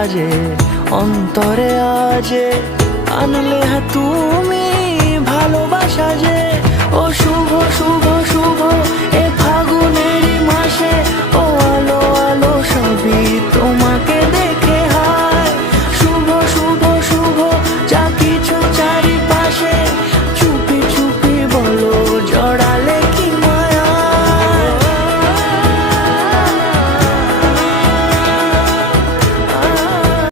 সাজে অন্তরে আজে আনলে তুমি ভালোবাসা যে ও শুভ শুভ